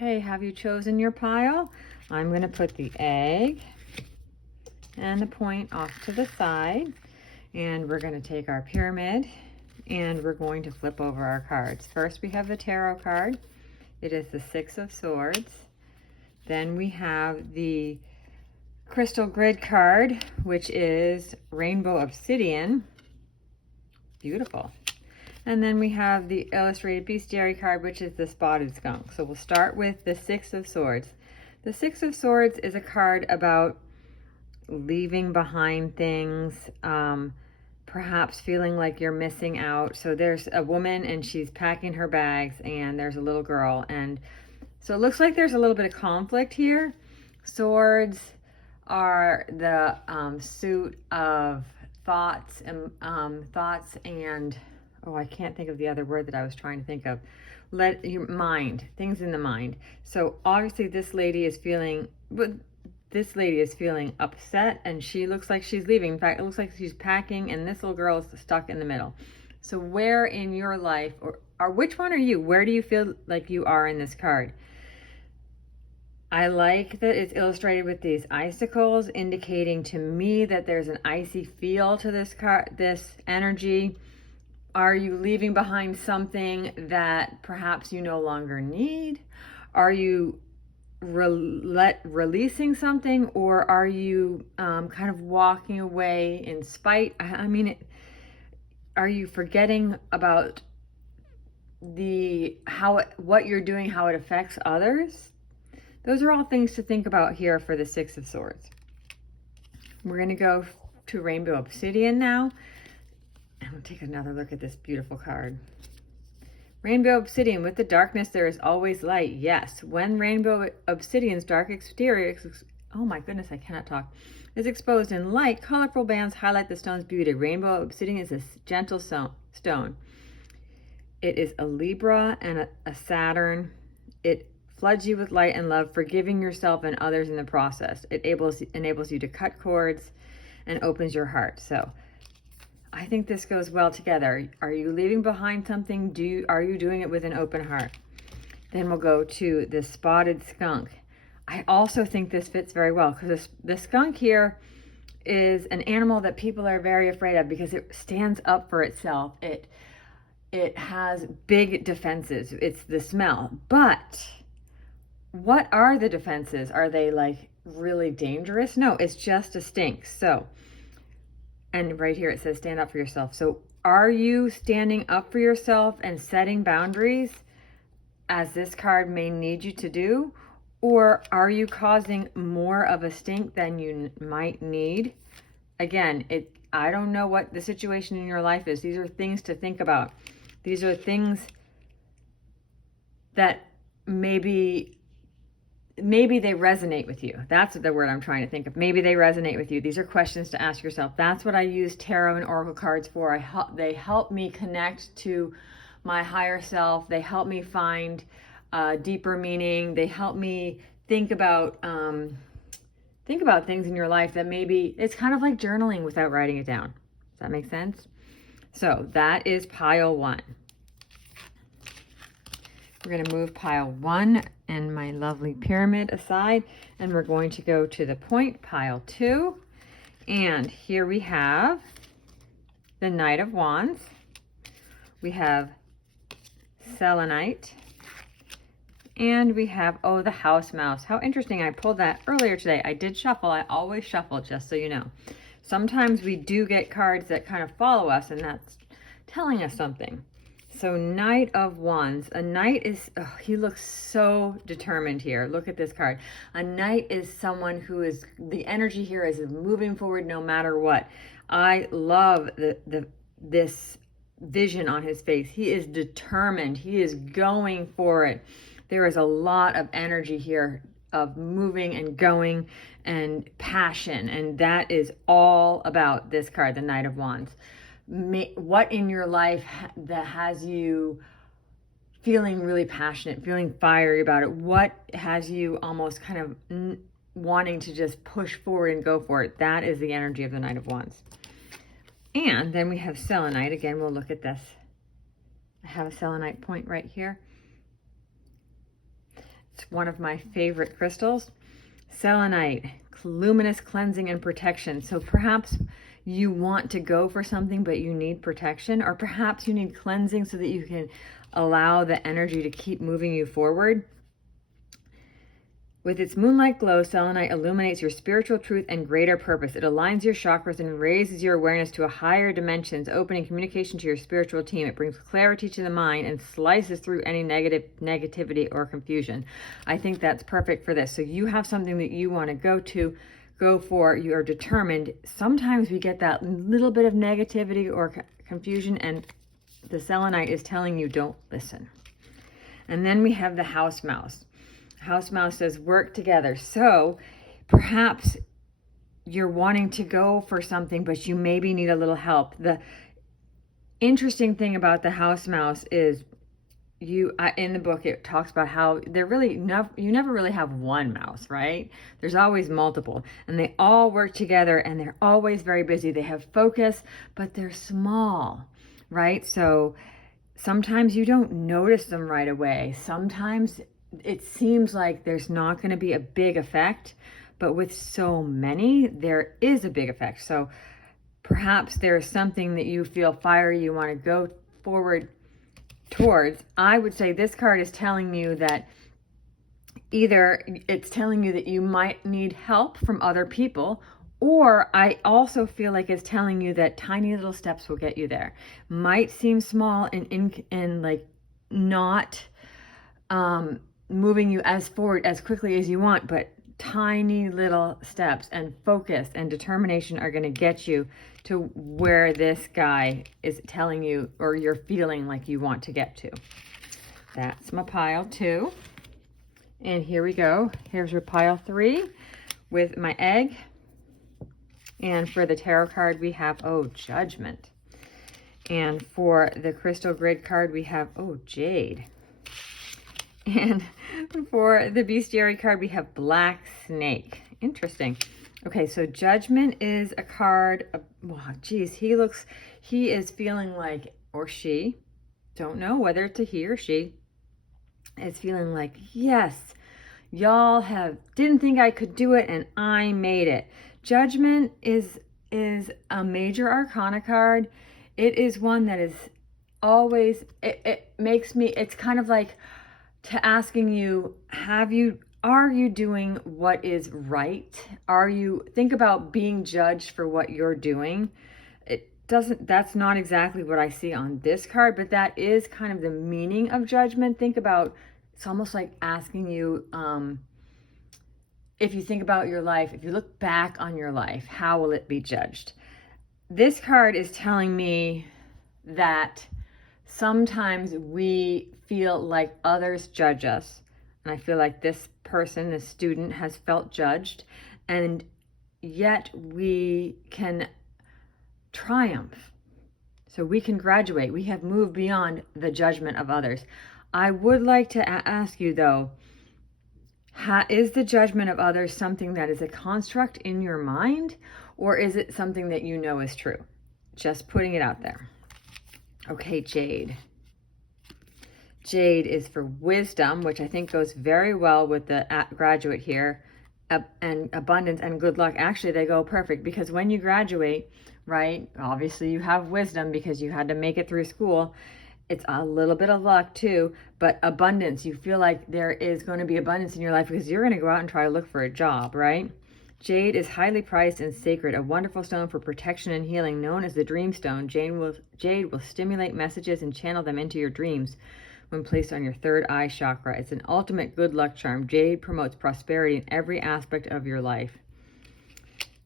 Okay, have you chosen your pile? I'm going to put the egg and the point off to the side, and we're going to take our pyramid and we're going to flip over our cards. First we have the tarot card. It is the Six of Swords. Then we have the CrystalGrid card, which is Rainbow Obsidian. Beautiful. And then we have the illustrated Bestiary card, which is the Spotted Skunk. So we'll start with the Six of Swords. The Six of Swords is a card about leaving behind things, perhaps feeling like you're missing out. So there's a woman and she's packing her bags, and there's a little girl. And so it looks like there's a little bit of conflict here. Swords are the suit of thoughts and oh, I can't think of the other word that I was trying to think of. Let your mind, things in the mind. So obviously this lady is feeling upset, and she looks like she's leaving. In fact, it looks like she's packing, and this little girl is stuck in the middle. So where in your life, or which one are you? Where do you feel like you are in this card? I like that it's illustrated with these icicles, indicating to me that there's an icy feel to this card, this energy. Are you leaving behind something that perhaps you no longer need? Are you releasing something, or are you kind of walking away in spite? Are you forgetting about what you're doing, how it affects others? Those are all things to think about here for the Six of Swords. We're going to go to Rainbow Obsidian now. And we'll take another look at this beautiful card. Rainbow Obsidian, with the darkness there is always light. Yes, when Rainbow Obsidian's dark exterior, oh my goodness, I cannot talk, is exposed in light, colorful bands highlight the stone's beauty. Rainbow Obsidian is a gentle stone. It is a Libra and a Saturn. It floods you with light and love, forgiving yourself and others in the process. It enables you to cut cords and opens your heart. So I think this goes well together. Are you leaving behind something? Are you doing it with an open heart? Then we'll go to the Spotted Skunk. I also think this fits very well, because the skunk here is an animal that people are very afraid of because it stands up for itself. It has big defenses. It's the smell. But what are the defenses? Are they like really dangerous? No, it's just a stink. So, and right here it says stand up for yourself. So are you standing up for yourself and setting boundaries, as this card may need you to do? Or are you causing more of a stink than you might need? Again, I don't know what the situation in your life is. These are things to think about. These are things that maybe they resonate with you. That's the word I'm trying to think of. Maybe they resonate with you. These are questions to ask yourself. That's what I use tarot and oracle cards for. They help me connect to my higher self. They help me find deeper meaning. They help me think about things in your life that maybe it's kind of like journaling without writing it down. Does that make sense? So that is pile one. We're going to move pile one and my lovely pyramid aside, and we're going to go to the point, pile two. And here we have the Knight of Wands. We have selenite. And we have, oh, the house mouse. How interesting. I pulled that earlier today. I did shuffle. I always shuffle, just so you know. Sometimes we do get cards that kind of follow us, and that's telling us something. So Knight of Wands. A knight is, oh, he looks so determined here. Look at this card. A knight is someone who is, the energy here is moving forward no matter what. I love this vision on his face. He is determined. He is going for it. There is a lot of energy here of moving and going and passion. And that is all about this card, the Knight of Wands. What in your life that has you feeling really passionate, feeling fiery about it? What has you almost kind of wanting to just push forward and go for it? That is the energy of the Knight of Wands. And then we have selenite. Again, we'll look at this. I have a selenite point right here. It's one of my favorite crystals. Selenite, luminous cleansing and protection. So perhaps you want to go for something, but you need protection, or perhaps you need cleansing so that you can allow the energy to keep moving you forward. With its moonlight glow, selenite illuminates your spiritual truth and greater purpose. It aligns your chakras and raises your awareness to a higher dimensions, opening communication to your spiritual team. It brings clarity to the mind and slices through any negativity or confusion. I think that's perfect for this. So you have something that you want to go for, you are determined. Sometimes we get that little bit of negativity or confusion, and the selenite is telling you don't listen. And then we have the house mouse. House mouse says work together. So perhaps you're wanting to go for something, but you maybe need a little help. The interesting thing about the house mouse is in the book, it talks about how you never really have one mouse, right? There's always multiple, and they all work together, and they're always very busy. They have focus, but they're small, right? So sometimes you don't notice them right away. Sometimes it seems like there's not going to be a big effect, but with so many, there is a big effect. So perhaps there's something that you feel fiery, you want to go forward towards. I would say this card is telling you that either it's telling you that you might need help from other people, or I also feel like it's telling you that tiny little steps will get you there. Might seem small and like not moving you as forward as quickly as you want, but tiny little steps and focus and determination are going to get you to where this guy is telling you, or you're feeling like you want to get to. That's my pile 2. And here we go. Here's your pile 3 with my egg. And for the tarot card, we have, Judgment. And for the crystal grid card, we have, Jade. And for the Bestiary card, we have Black Snake. Interesting. Okay, so Judgment is a card. He is feeling like, or she, don't know whether it's a he or she, is feeling like, yes, y'all didn't think I could do it, and I made it. Judgment is a major arcana card. It is one that is always, it makes me, it's kind of like, to asking you, are you doing what is right? Think about being judged for what you're doing. That's not exactly what I see on this card, but that is kind of the meaning of judgment. Think about, it's almost like asking you, if you think about your life, if you look back on your life, how will it be judged? This card is telling me that sometimes we feel like others judge us. And I feel like this person, this student, has felt judged. And yet we can triumph. So we can graduate. We have moved beyond the judgment of others. I would like to ask you, though, is the judgment of others something that is a construct in your mind? Or is it something that you know is true? Just putting it out there. Okay, Jade. Jade is for wisdom, which I think goes very well with the graduate here, and abundance and good luck. Actually, they go perfect, because when you graduate, right, obviously you have wisdom because you had to make it through school. It's a little bit of luck too, but abundance, you feel like there is going to be abundance in your life because you're going to go out and try to look for a job, right? Jade is highly prized and sacred, a wonderful stone for protection and healing, known as the Dream Stone. Jade will stimulate messages and channel them into your dreams when placed on your third eye chakra. It's an ultimate good luck charm. Jade promotes prosperity in every aspect of your life.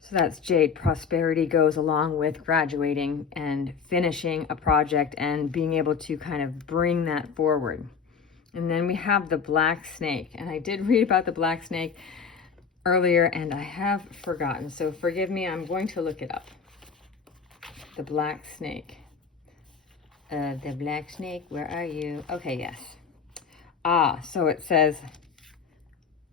So that's Jade. Prosperity goes along with graduating and finishing a project and being able to kind of bring that forward. And then we have the Black Snake. And I did read about the Black Snake earlier and I have forgotten. So forgive me, I'm going to look it up. The Black Snake. The Black Snake, where are you? Okay, yes. So it says,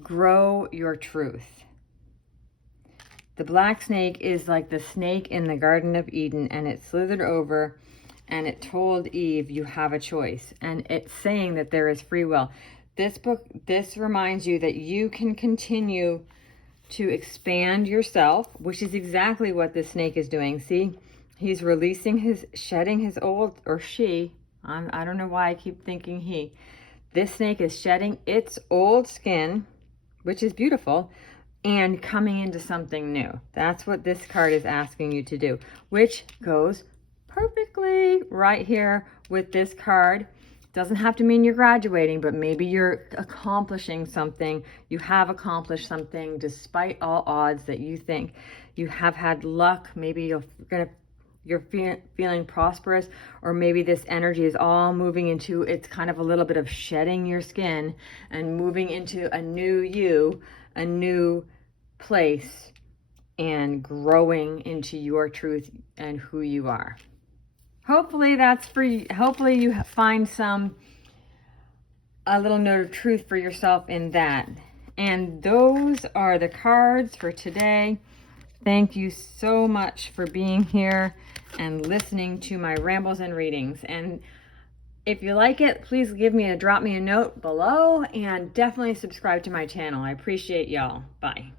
grow your truth. The black snake is like the snake in the Garden of Eden, and it slithered over and it told Eve, you have a choice. And it's saying that there is free will. this reminds you that you can continue to expand yourself, which is exactly what this snake is doing. See, he's shedding his old, or she, I don't know why I keep thinking he. This snake is shedding its old skin, which is beautiful, and coming into something new. That's what this card is asking you to do, which goes perfectly right here with this card. Doesn't have to mean you're graduating, but maybe you're accomplishing something. You have accomplished something despite all odds that you think. You have had luck. Maybe you're feeling prosperous, or maybe this energy is all moving into, it's kind of a little bit of shedding your skin and moving into a new you, a new place, and growing into your truth and who you are. Hopefully that's for you. Hopefully you find a little note of truth for yourself in that. And those are the cards for today. Thank you so much for being here and listening to my rambles and readings. And if you like it, please drop me a note below, and definitely subscribe to my channel. I appreciate y'all. Bye.